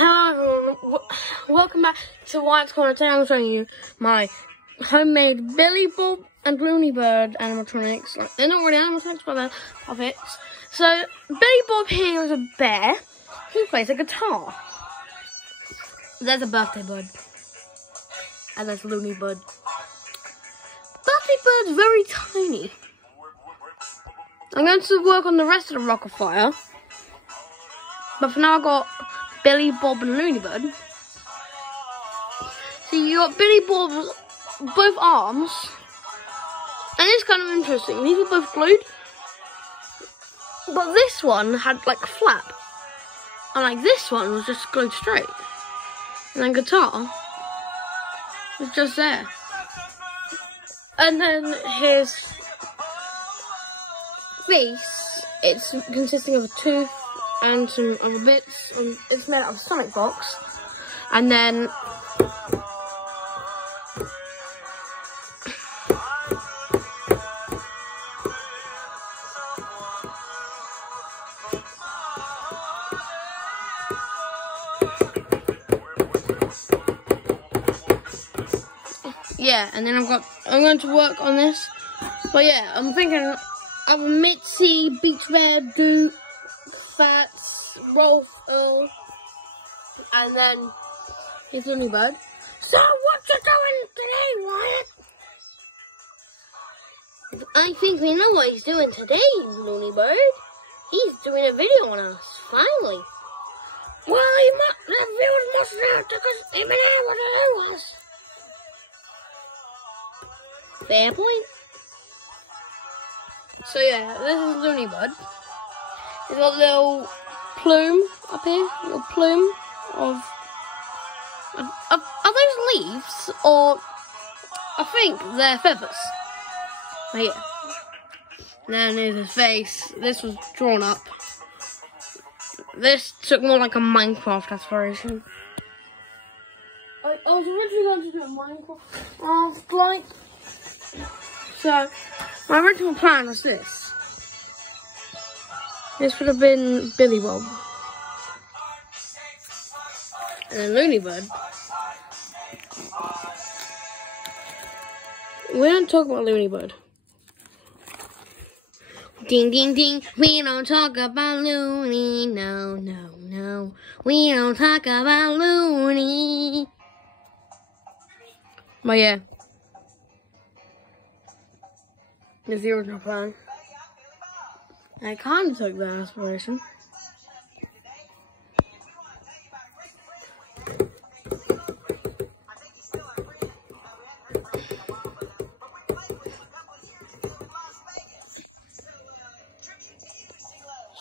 Hello everyone, welcome back to White's Corner. Today I'm showing you my homemade Billy Bob and Loony Bird animatronics. Like, they're not really animatronics, but they're puppets. So, Billy Bob here is a bear. He plays a guitar. There's a birthday bird. And there's Loony Bird. Birthday bird's very tiny. I'm going to work on the rest of the Rock of Fire. But for now I've got Billy Bob and Loony Bird. So you got Billy Bob's both arms. And it's kind of interesting. These were both glued. But this one had like a flap. And like this one was just glued straight. And then guitar was just there. And then his face, it's consisting of a tooth and some other bits. It's made out of a stomach box. And then yeah, and then I'm going to work on this. But yeah, I'm thinking of a Mitzi, Beach Bear, Duke, Fats, Rolf, Earl, and then his Loony Bird. So what you doing today, Wyatt? I think we know what he's doing today, Loony Bird. He's doing a video on us, finally. Well, the viewers must know because they've been able to know us. Fair point. So yeah, this is Loony Bird. He's got a little plume up here, a little plume of are those leaves, or I think they're feathers. But yeah. And then there's his face. This was drawn up. This took more like a Minecraft aspiration. I was originally going to do a Minecraft like. So my original plan was this. This would have been Billy Bob. And then Loony Bird. We don't talk about Loony Bird. Ding, ding, ding. We don't talk about Loony. No, no, no. We don't talk about Loony. But yeah. That's the original plan. I kind of took that inspiration.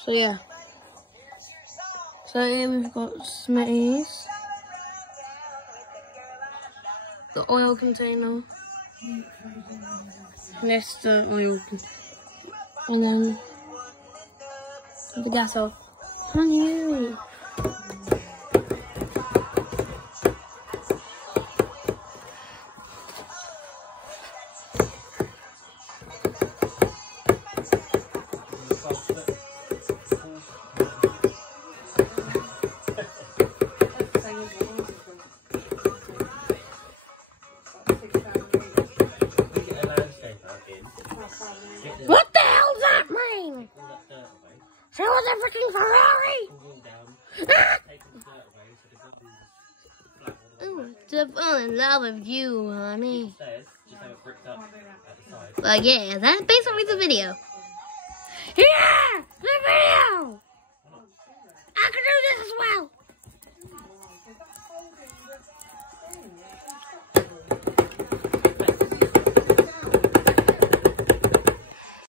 So yeah. So here we've got Smitty's. The oil container. Next the oil container. And then the gas off. Honey. What the hell does that mean? So was a freaking Ferrari? Ooh, to fall in love with you, honey. But yeah, that's basically the video. Yeah! The video!